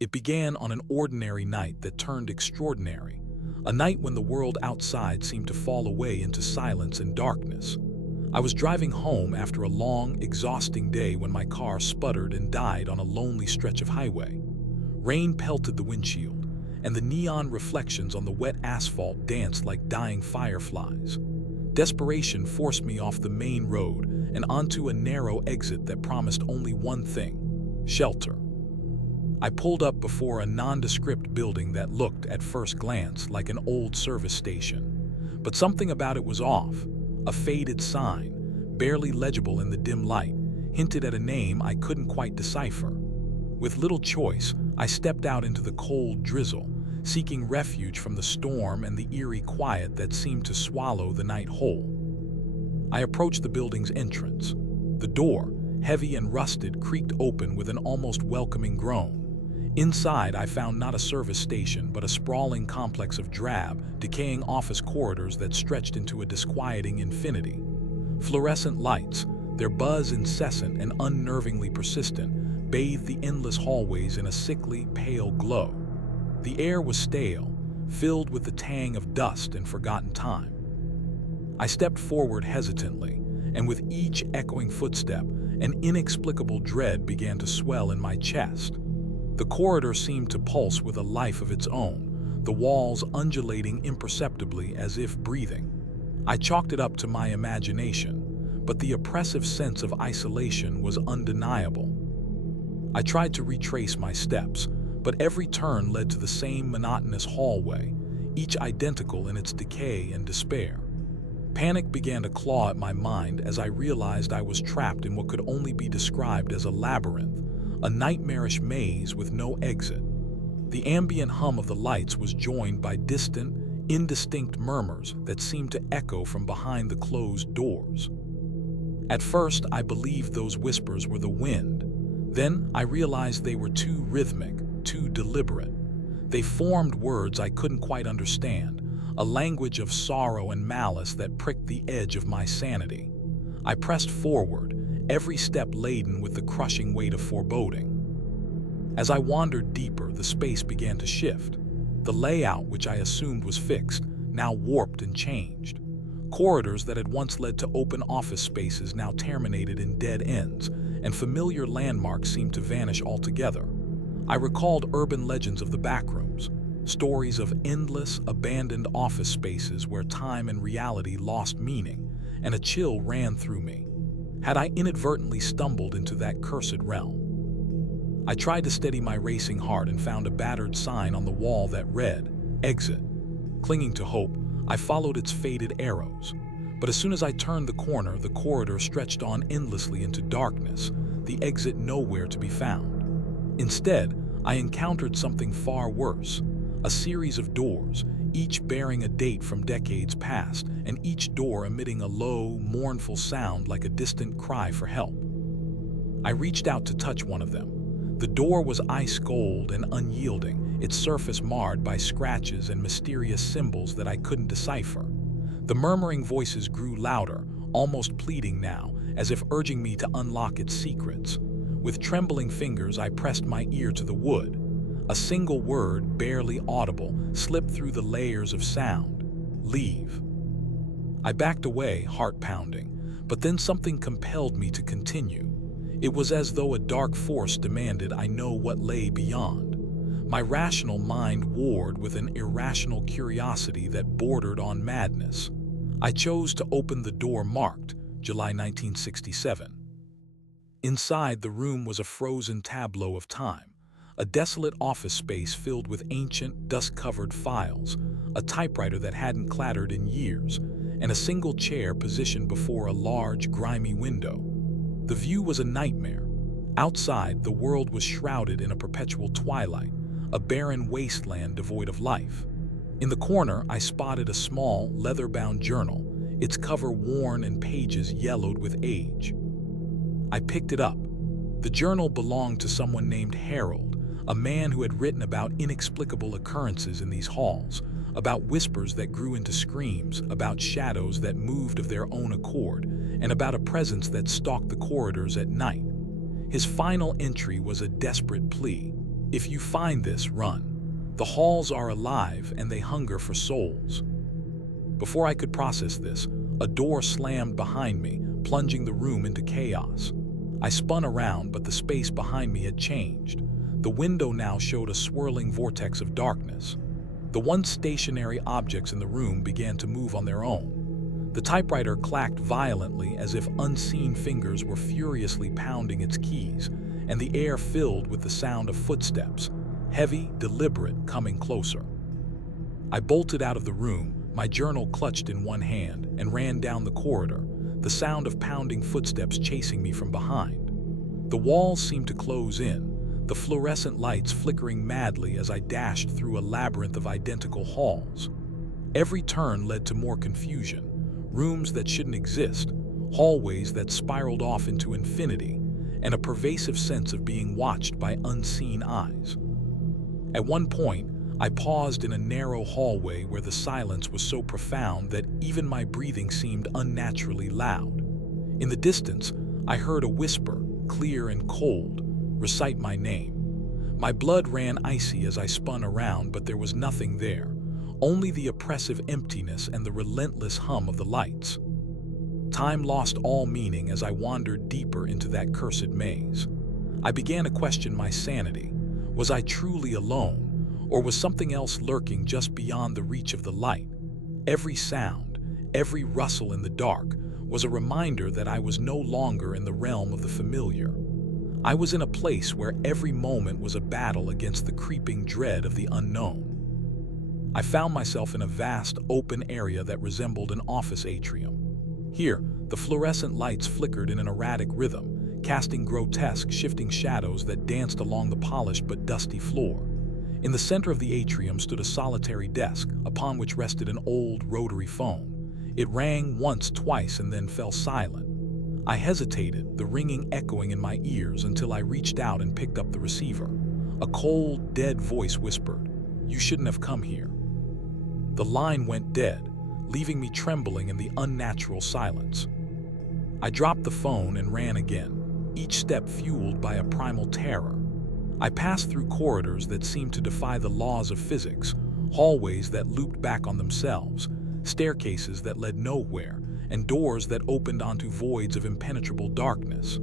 It began on an ordinary night that turned extraordinary, a night when the world outside seemed to fall away into silence and darkness. I was driving home after a long, exhausting day when my car sputtered and died on a lonely stretch of highway. Rain pelted the windshield, and the neon reflections on the wet asphalt danced like dying fireflies. Desperation forced me off the main road and onto a narrow exit that promised only one thing: shelter. I pulled up before a nondescript building that looked, at first glance, like an old service station. But something about it was off. A faded sign, barely legible in the dim light, hinted at a name I couldn't quite decipher. With little choice, I stepped out into the cold drizzle, seeking refuge from the storm and the eerie quiet that seemed to swallow the night whole. I approached the building's entrance. The door, heavy and rusted, creaked open with an almost welcoming groan. Inside, I found not a service station, but a sprawling complex of drab, decaying office corridors that stretched into a disquieting infinity. Fluorescent lights, their buzz incessant and unnervingly persistent, bathed the endless hallways in a sickly, pale glow. The air was stale, filled with the tang of dust and forgotten time. I stepped forward hesitantly, and with each echoing footstep, an inexplicable dread began to swell in my chest. The corridor seemed to pulse with a life of its own, the walls undulating imperceptibly as if breathing. I chalked it up to my imagination, but the oppressive sense of isolation was undeniable. I tried to retrace my steps, but every turn led to the same monotonous hallway, each identical in its decay and despair. Panic began to claw at my mind as I realized I was trapped in what could only be described as a labyrinth, a nightmarish maze with no exit. The ambient hum of the lights was joined by distant, indistinct murmurs that seemed to echo from behind the closed doors. At first, I believed those whispers were the wind. Then I realized they were too rhythmic, too deliberate. They formed words I couldn't quite understand, a language of sorrow and malice that pricked the edge of my sanity. I pressed forward, every step laden with the crushing weight of foreboding. As I wandered deeper, the space began to shift. The layout, which I assumed was fixed, now warped and changed. Corridors that had once led to open office spaces now terminated in dead ends, and familiar landmarks seemed to vanish altogether. I recalled urban legends of the Backrooms, stories of endless, abandoned office spaces where time and reality lost meaning, and a chill ran through me. Had I inadvertently stumbled into that cursed realm? I tried to steady my racing heart and found a battered sign on the wall that read, "Exit." Clinging to hope, I followed its faded arrows. But as soon as I turned the corner, the corridor stretched on endlessly into darkness, the exit nowhere to be found. Instead, I encountered something far worse, a series of doors, each bearing a date from decades past, and each door emitting a low, mournful sound like a distant cry for help. I reached out to touch one of them. The door was ice cold and unyielding, its surface marred by scratches and mysterious symbols that I couldn't decipher. The murmuring voices grew louder, almost pleading now, as if urging me to unlock its secrets. With trembling fingers, I pressed my ear to the wood. A single word, barely audible, slipped through the layers of sound: "Leave." I backed away, heart pounding, but then something compelled me to continue. It was as though a dark force demanded I know what lay beyond. My rational mind warred with an irrational curiosity that bordered on madness. I chose to open the door marked July 1967. Inside, the room was a frozen tableau of time, a desolate office space filled with ancient, dust-covered files, a typewriter that hadn't clattered in years, and a single chair positioned before a large, grimy window. The view was a nightmare. Outside, the world was shrouded in a perpetual twilight, a barren wasteland devoid of life. In the corner, I spotted a small, leather-bound journal, its cover worn and pages yellowed with age. I picked it up. The journal belonged to someone named Harold, a man who had written about inexplicable occurrences in these halls, about whispers that grew into screams, about shadows that moved of their own accord, and about a presence that stalked the corridors at night. His final entry was a desperate plea: If you find this, run. The halls are alive and they hunger for souls. Before I could process this, a door slammed behind me, plunging the room into chaos. I spun around, but the space behind me had changed. The window now showed a swirling vortex of darkness. The once stationary objects in the room began to move on their own. The typewriter clacked violently as if unseen fingers were furiously pounding its keys, and the air filled with the sound of footsteps, heavy, deliberate, coming closer. I bolted out of the room, my journal clutched in one hand, and ran down the corridor, the sound of pounding footsteps chasing me from behind. The walls seemed to close in, the fluorescent lights flickering madly as I dashed through a labyrinth of identical halls. Every turn led to more confusion, rooms that shouldn't exist, hallways that spiraled off into infinity, and a pervasive sense of being watched by unseen eyes. At one point, I paused in a narrow hallway where the silence was so profound that even my breathing seemed unnaturally loud. In the distance, I heard a whisper, clear and cold, recite my name. My blood ran icy as I spun around, but there was nothing there, only the oppressive emptiness and the relentless hum of the lights. Time lost all meaning as I wandered deeper into that cursed maze. I began to question my sanity. Was I truly alone? Or was something else lurking just beyond the reach of the light? Every sound, every rustle in the dark, was a reminder that I was no longer in the realm of the familiar. I was in a place where every moment was a battle against the creeping dread of the unknown. I found myself in a vast, open area that resembled an office atrium. Here, the fluorescent lights flickered in an erratic rhythm, casting grotesque, shifting shadows that danced along the polished but dusty floor. In the center of the atrium stood a solitary desk, upon which rested an old rotary phone. It rang once, twice, and then fell silent. I hesitated, the ringing echoing in my ears, until I reached out and picked up the receiver. A cold, dead voice whispered, "You shouldn't have come here." The line went dead, leaving me trembling in the unnatural silence. I dropped the phone and ran again, each step fueled by a primal terror. I passed through corridors that seemed to defy the laws of physics, hallways that looped back on themselves, staircases that led nowhere, and doors that opened onto voids of impenetrable darkness.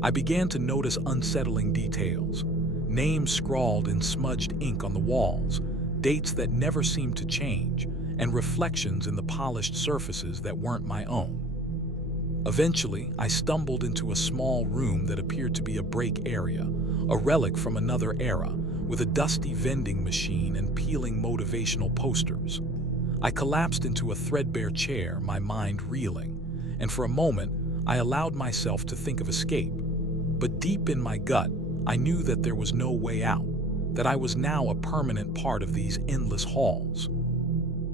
I began to notice unsettling details, names scrawled in smudged ink on the walls, dates that never seemed to change, and reflections in the polished surfaces that weren't my own. Eventually, I stumbled into a small room that appeared to be a break area, a relic from another era, with a dusty vending machine and peeling motivational posters. I collapsed into a threadbare chair, my mind reeling, and for a moment, I allowed myself to think of escape. But deep in my gut, I knew that there was no way out, that I was now a permanent part of these endless halls.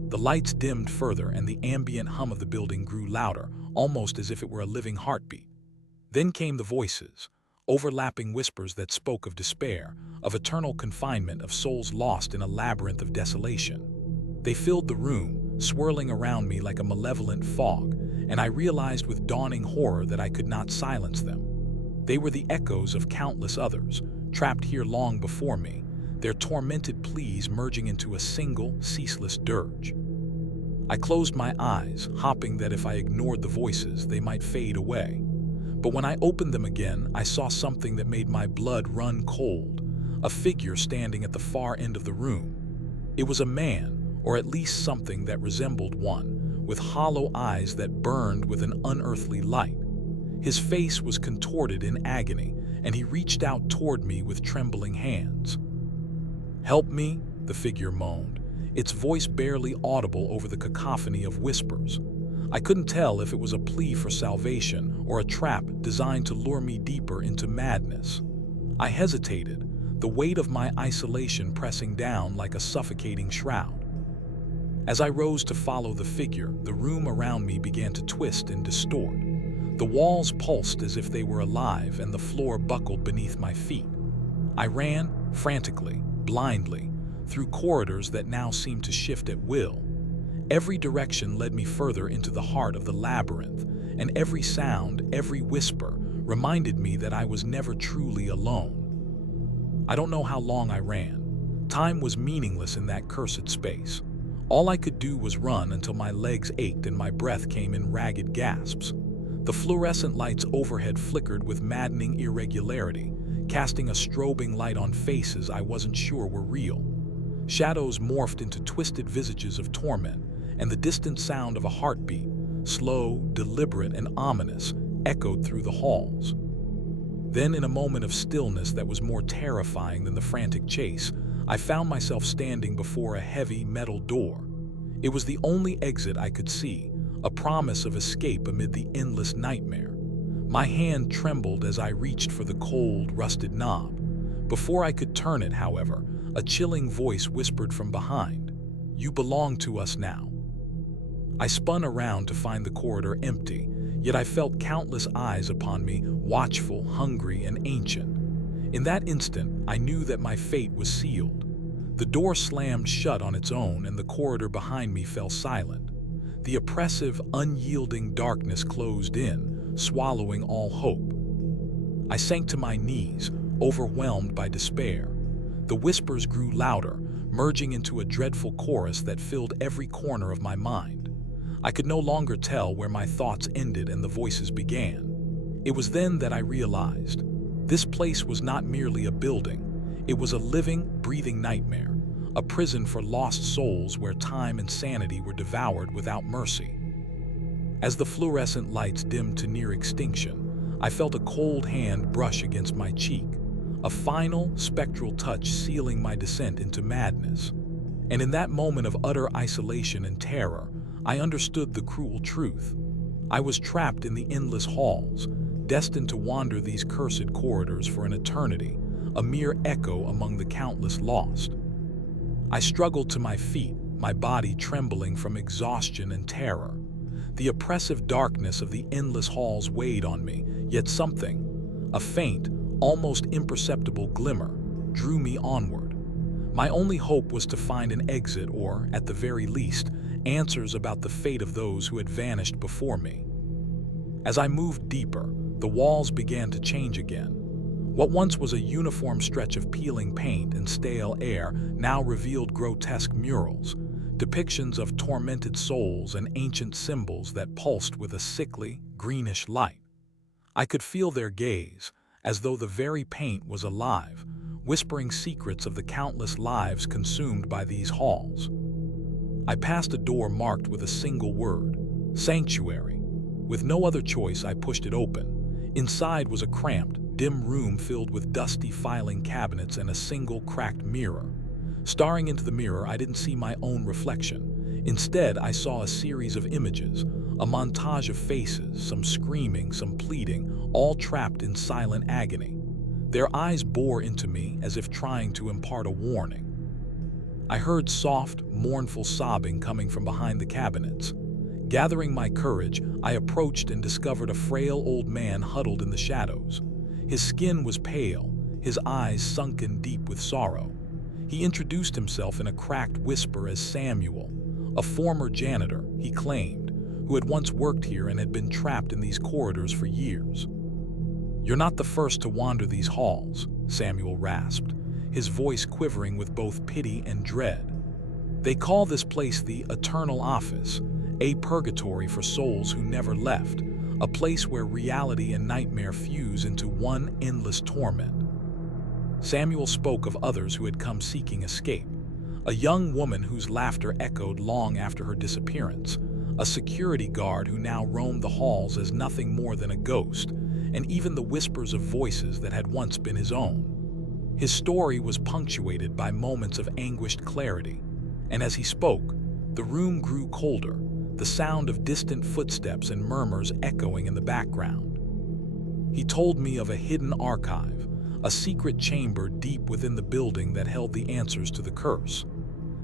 The lights dimmed further and the ambient hum of the building grew louder, almost as if it were a living heartbeat. Then came the voices, overlapping whispers that spoke of despair, of eternal confinement, of souls lost in a labyrinth of desolation. They filled the room, swirling around me like a malevolent fog, and I realized with dawning horror that I could not silence them. They were the echoes of countless others, trapped here long before me, their tormented pleas merging into a single, ceaseless dirge. I closed my eyes, hoping that if I ignored the voices, they might fade away. But when I opened them again, I saw something that made my blood run cold, a figure standing at the far end of the room. It was a man, or at least something that resembled one, with hollow eyes that burned with an unearthly light. His face was contorted in agony, and he reached out toward me with trembling hands. "Help me," the figure moaned, its voice barely audible over the cacophony of whispers. I couldn't tell if it was a plea for salvation or a trap designed to lure me deeper into madness. I hesitated, the weight of my isolation pressing down like a suffocating shroud. As I rose to follow the figure, the room around me began to twist and distort. The walls pulsed as if they were alive, and the floor buckled beneath my feet. I ran, frantically, blindly, through corridors that now seemed to shift at will. Every direction led me further into the heart of the labyrinth, and every sound, every whisper, reminded me that I was never truly alone. I don't know how long I ran. Time was meaningless in that cursed space. All I could do was run until my legs ached and my breath came in ragged gasps. The fluorescent lights overhead flickered with maddening irregularity, casting a strobing light on faces I wasn't sure were real. Shadows morphed into twisted visages of torment, and the distant sound of a heartbeat, slow, deliberate, and ominous, echoed through the halls. Then, in a moment of stillness that was more terrifying than the frantic chase, I found myself standing before a heavy metal door. It was the only exit I could see, a promise of escape amid the endless nightmare. My hand trembled as I reached for the cold, rusted knob. Before I could turn it, however, a chilling voice whispered from behind, "You belong to us now." I spun around to find the corridor empty, yet I felt countless eyes upon me, watchful, hungry, and ancient. In that instant, I knew that my fate was sealed. The door slammed shut on its own, and the corridor behind me fell silent. The oppressive, unyielding darkness closed in, swallowing all hope. I sank to my knees, overwhelmed by despair. The whispers grew louder, merging into a dreadful chorus that filled every corner of my mind. I could no longer tell where my thoughts ended and the voices began. It was then that I realized this place was not merely a building. It was a living, breathing nightmare, a prison for lost souls where time and sanity were devoured without mercy. As the fluorescent lights dimmed to near extinction, I felt a cold hand brush against my cheek, a final, spectral touch sealing my descent into madness. And in that moment of utter isolation and terror, I understood the cruel truth. I was trapped in the endless halls, destined to wander these cursed corridors for an eternity, a mere echo among the countless lost. I struggled to my feet, my body trembling from exhaustion and terror. The oppressive darkness of the endless halls weighed on me, yet something, a faint, almost imperceptible glimmer, drew me onward. My only hope was to find an exit or, at the very least, answers about the fate of those who had vanished before me. As I moved deeper, the walls began to change again. What once was a uniform stretch of peeling paint and stale air now revealed grotesque murals, depictions of tormented souls and ancient symbols that pulsed with a sickly, greenish light. I could feel their gaze, as though the very paint was alive, whispering secrets of the countless lives consumed by these halls. I passed a door marked with a single word, sanctuary. With no other choice, I pushed it open. Inside was a cramped, dim room filled with dusty filing cabinets and a single cracked mirror. Staring into the mirror, I didn't see my own reflection. Instead, I saw a series of images, a montage of faces, some screaming, some pleading, all trapped in silent agony. Their eyes bore into me as if trying to impart a warning. I heard soft, mournful sobbing coming from behind the cabinets. Gathering my courage, I approached and discovered a frail old man huddled in the shadows. His skin was pale, his eyes sunken deep with sorrow. He introduced himself in a cracked whisper as Samuel, a former janitor, he claimed, who had once worked here and had been trapped in these corridors for years. "You're not the first to wander these halls," Samuel rasped, his voice quivering with both pity and dread. "They call this place the Eternal Office, a purgatory for souls who never left, a place where reality and nightmare fuse into one endless torment." Samuel spoke of others who had come seeking escape, a young woman whose laughter echoed long after her disappearance, a security guard who now roamed the halls as nothing more than a ghost, and even the whispers of voices that had once been his own. His story was punctuated by moments of anguished clarity, and as he spoke, the room grew colder, the sound of distant footsteps and murmurs echoing in the background. He told me of a hidden archive, a secret chamber deep within the building that held the answers to the curse.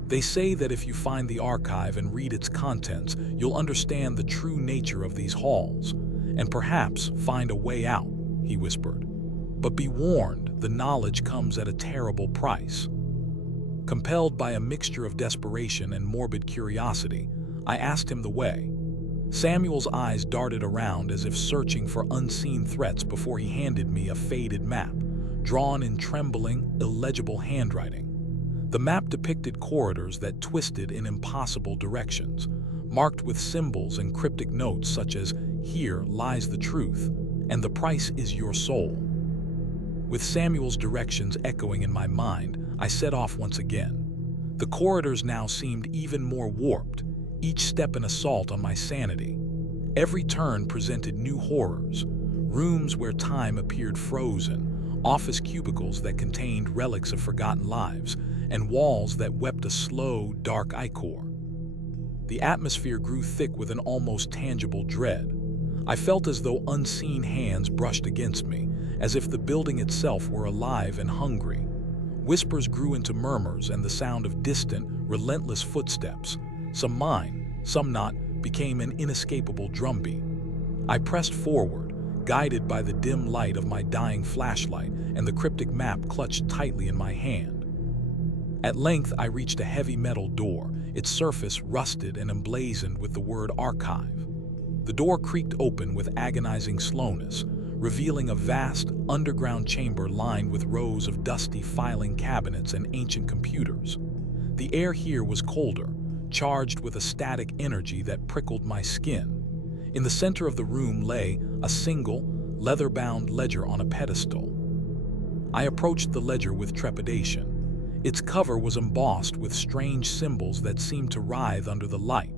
"They say that if you find the archive and read its contents, you'll understand the true nature of these halls, and perhaps find a way out," he whispered. "But be warned, the knowledge comes at a terrible price." Compelled by a mixture of desperation and morbid curiosity, I asked him the way. Samuel's eyes darted around as if searching for unseen threats before he handed me a faded map, drawn in trembling, illegible handwriting. The map depicted corridors that twisted in impossible directions, marked with symbols and cryptic notes such as, "Here lies the truth," and "The price is your soul." With Samuel's directions echoing in my mind, I set off once again. The corridors now seemed even more warped, each step an assault on my sanity. Every turn presented new horrors, rooms where time appeared frozen, office cubicles that contained relics of forgotten lives, and walls that wept a slow, dark ichor. The atmosphere grew thick with an almost tangible dread. I felt as though unseen hands brushed against me, as if the building itself were alive and hungry. Whispers grew into murmurs, and the sound of distant, relentless footsteps, some mine, some not, became an inescapable drumbeat. I pressed forward, guided by the dim light of my dying flashlight and the cryptic map clutched tightly in my hand. At length, I reached a heavy metal door, its surface rusted and emblazoned with the word archive. The door creaked open with agonizing slowness, revealing a vast, underground chamber lined with rows of dusty filing cabinets and ancient computers. The air here was colder, charged with a static energy that prickled my skin. In the center of the room lay a single, leather-bound ledger on a pedestal. I approached the ledger with trepidation. Its cover was embossed with strange symbols that seemed to writhe under the light.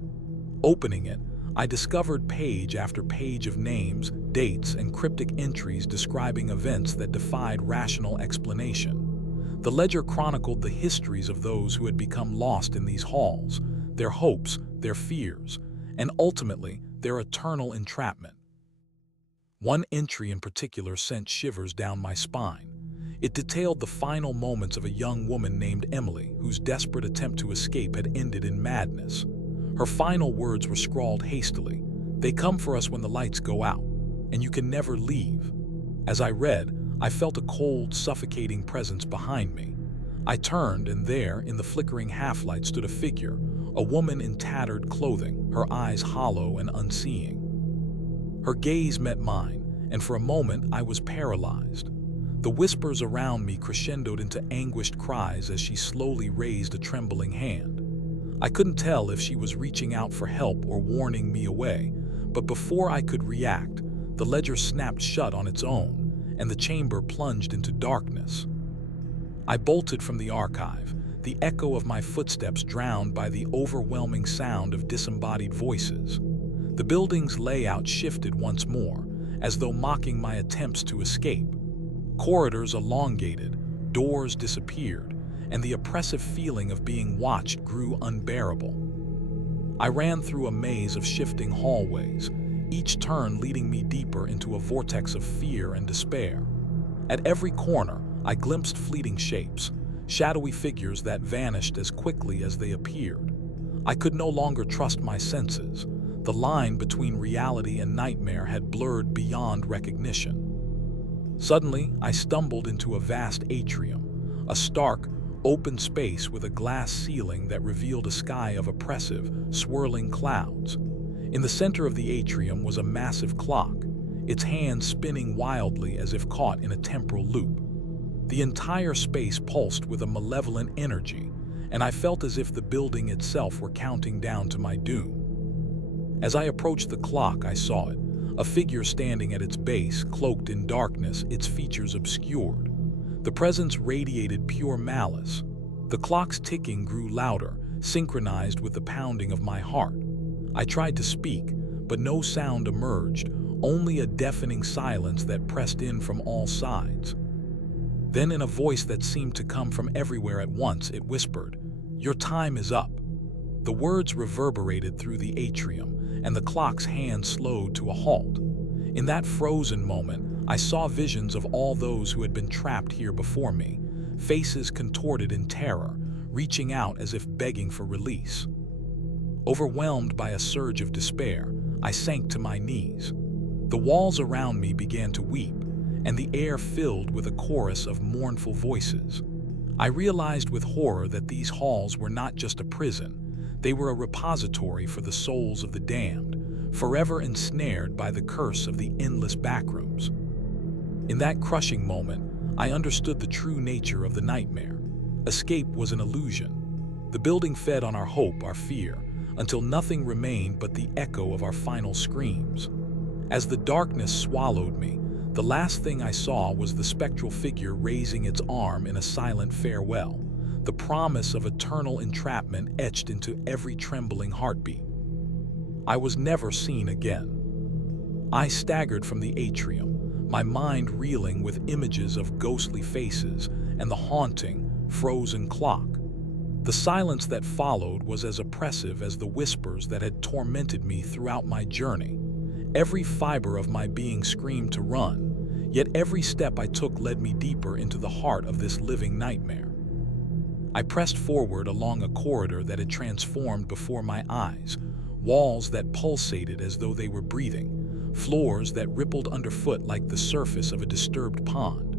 Opening it, I discovered page after page of names, dates, and cryptic entries describing events that defied rational explanation. The ledger chronicled the histories of those who had become lost in these halls, their hopes, their fears, and ultimately their eternal entrapment. One entry in particular sent shivers down my spine. It detailed the final moments of a young woman named Emily, whose desperate attempt to escape had ended in madness. Her final words were scrawled hastily. "They come for us when the lights go out, and you can never leave." As I read, I felt a cold, suffocating presence behind me. I turned, and there, in the flickering half-light, stood a figure, a woman in tattered clothing, her eyes hollow and unseeing. Her gaze met mine, and for a moment I was paralyzed. The whispers around me crescendoed into anguished cries as she slowly raised a trembling hand. I couldn't tell if she was reaching out for help or warning me away, but before I could react, the ledger snapped shut on its own, and the chamber plunged into darkness. I bolted from the archive, the echo of my footsteps drowned by the overwhelming sound of disembodied voices. The building's layout shifted once more, as though mocking my attempts to escape. Corridors elongated, doors disappeared, and the oppressive feeling of being watched grew unbearable. I ran through a maze of shifting hallways, each turn leading me deeper into a vortex of fear and despair. At every corner, I glimpsed fleeting shapes, shadowy figures that vanished as quickly as they appeared. I could no longer trust my senses. The line between reality and nightmare had blurred beyond recognition. Suddenly, I stumbled into a vast atrium, a stark, open space with a glass ceiling that revealed a sky of oppressive, swirling clouds. In the center of the atrium was a massive clock, its hands spinning wildly as if caught in a temporal loop. The entire space pulsed with a malevolent energy, and I felt as if the building itself were counting down to my doom. As I approached the clock, I saw it, a figure standing at its base, cloaked in darkness, its features obscured. The presence radiated pure malice. The clock's ticking grew louder, synchronized with the pounding of my heart. I tried to speak, but no sound emerged, only a deafening silence that pressed in from all sides. Then, in a voice that seemed to come from everywhere at once, it whispered, "Your time is up." The words reverberated through the atrium, and the clock's hands slowed to a halt. In that frozen moment, I saw visions of all those who had been trapped here before me, faces contorted in terror, reaching out as if begging for release. Overwhelmed by a surge of despair, I sank to my knees. The walls around me began to weep, and the air filled with a chorus of mournful voices. I realized with horror that these halls were not just a prison, they were a repository for the souls of the damned, forever ensnared by the curse of the endless backrooms. In that crushing moment, I understood the true nature of the nightmare. Escape was an illusion. The building fed on our hope, our fear, until nothing remained but the echo of our final screams. As the darkness swallowed me, the last thing I saw was the spectral figure raising its arm in a silent farewell, the promise of eternal entrapment etched into every trembling heartbeat. I was never seen again. I staggered from the atrium, my mind reeling with images of ghostly faces and the haunting, frozen clock. The silence that followed was as oppressive as the whispers that had tormented me throughout my journey. Every fiber of my being screamed to run, yet every step I took led me deeper into the heart of this living nightmare. I pressed forward along a corridor that had transformed before my eyes, walls that pulsated as though they were breathing, floors that rippled underfoot like the surface of a disturbed pond.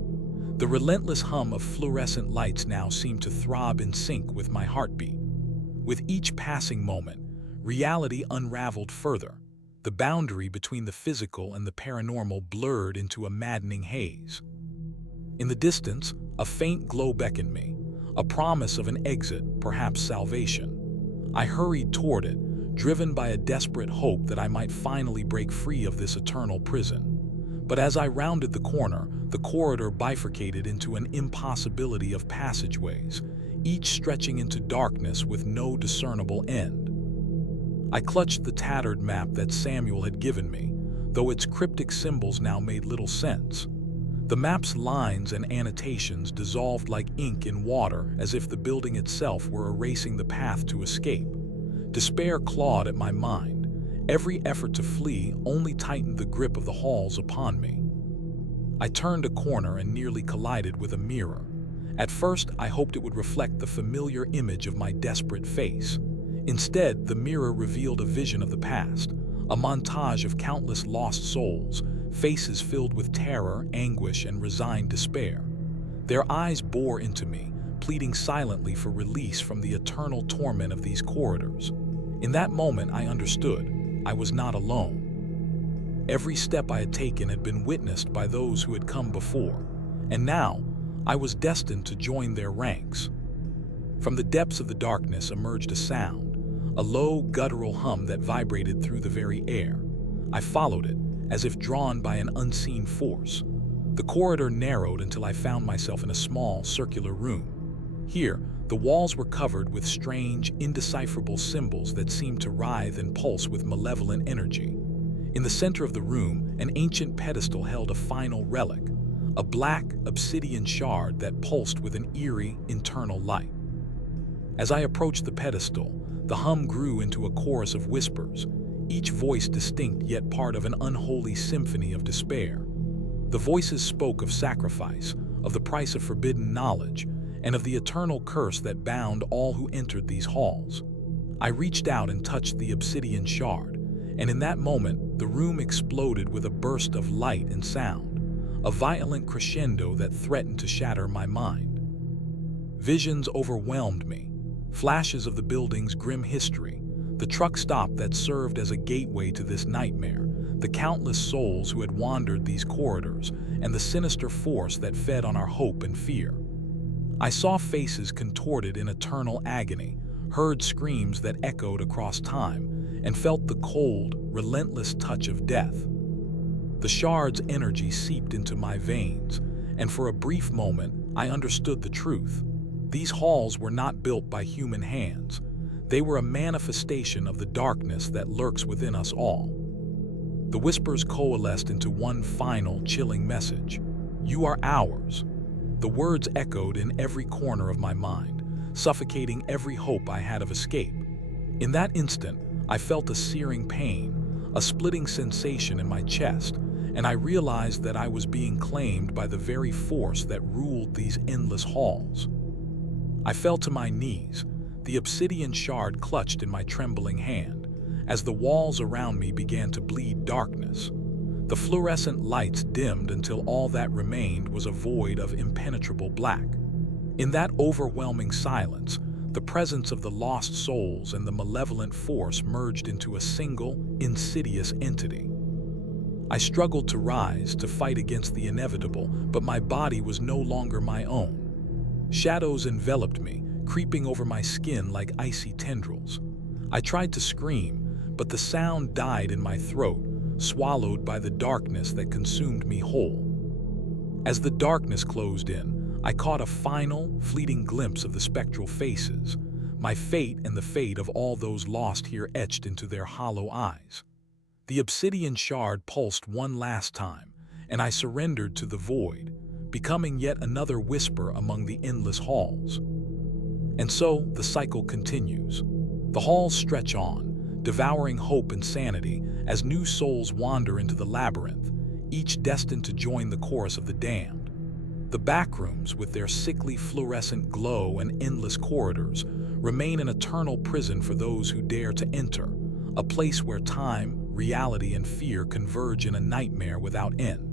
The relentless hum of fluorescent lights now seemed to throb in sync with my heartbeat. With each passing moment, reality unraveled further. The boundary between the physical and the paranormal blurred into a maddening haze. In the distance, a faint glow beckoned me, a promise of an exit, perhaps salvation. I hurried toward it, driven by a desperate hope that I might finally break free of this eternal prison. But as I rounded the corner, the corridor bifurcated into an impossibility of passageways, each stretching into darkness with no discernible end. I clutched the tattered map that Samuel had given me, though its cryptic symbols now made little sense. The map's lines and annotations dissolved like ink in water, as if the building itself were erasing the path to escape. Despair clawed at my mind. Every effort to flee only tightened the grip of the halls upon me. I turned a corner and nearly collided with a mirror. At first, I hoped it would reflect the familiar image of my desperate face. Instead, the mirror revealed a vision of the past, a montage of countless lost souls, faces filled with terror, anguish, and resigned despair. Their eyes bore into me, pleading silently for release from the eternal torment of these corridors. In that moment, I understood. I was not alone. Every step I had taken had been witnessed by those who had come before, and now I was destined to join their ranks. From the depths of the darkness emerged a sound, a low, guttural hum that vibrated through the very air. I followed it, as if drawn by an unseen force. The corridor narrowed until I found myself in a small, circular room. Here, the walls were covered with strange, indecipherable symbols that seemed to writhe and pulse with malevolent energy. In the center of the room, an ancient pedestal held a final relic, a black, obsidian shard that pulsed with an eerie, internal light. As I approached the pedestal, the hum grew into a chorus of whispers, each voice distinct yet part of an unholy symphony of despair. The voices spoke of sacrifice, of the price of forbidden knowledge, and of the eternal curse that bound all who entered these halls. I reached out and touched the obsidian shard, and in that moment, the room exploded with a burst of light and sound, a violent crescendo that threatened to shatter my mind. Visions overwhelmed me, flashes of the building's grim history, the truck stop that served as a gateway to this nightmare, the countless souls who had wandered these corridors, and the sinister force that fed on our hope and fear. I saw faces contorted in eternal agony, heard screams that echoed across time, and felt the cold, relentless touch of death. The shard's energy seeped into my veins, and for a brief moment, I understood the truth. These halls were not built by human hands. They were a manifestation of the darkness that lurks within us all. The whispers coalesced into one final, chilling message. You are ours. The words echoed in every corner of my mind, suffocating every hope I had of escape. In that instant, I felt a searing pain, a splitting sensation in my chest, and I realized that I was being claimed by the very force that ruled these endless halls. I fell to my knees, the obsidian shard clutched in my trembling hand, as the walls around me began to bleed darkness. The fluorescent lights dimmed until all that remained was a void of impenetrable black. In that overwhelming silence, the presence of the lost souls and the malevolent force merged into a single, insidious entity. I struggled to rise, to fight against the inevitable, but my body was no longer my own. Shadows enveloped me, creeping over my skin like icy tendrils. I tried to scream, but the sound died in my throat, swallowed by the darkness that consumed me whole. As the darkness closed in, I caught a final, fleeting glimpse of the spectral faces, my fate and the fate of all those lost here etched into their hollow eyes. The obsidian shard pulsed one last time, and I surrendered to the void, becoming yet another whisper among the endless halls. And so the cycle continues. The halls stretch on, devouring hope and sanity as new souls wander into the labyrinth, each destined to join the chorus of the damned. The backrooms, with their sickly fluorescent glow and endless corridors, remain an eternal prison for those who dare to enter, a place where time, reality, and fear converge in a nightmare without end.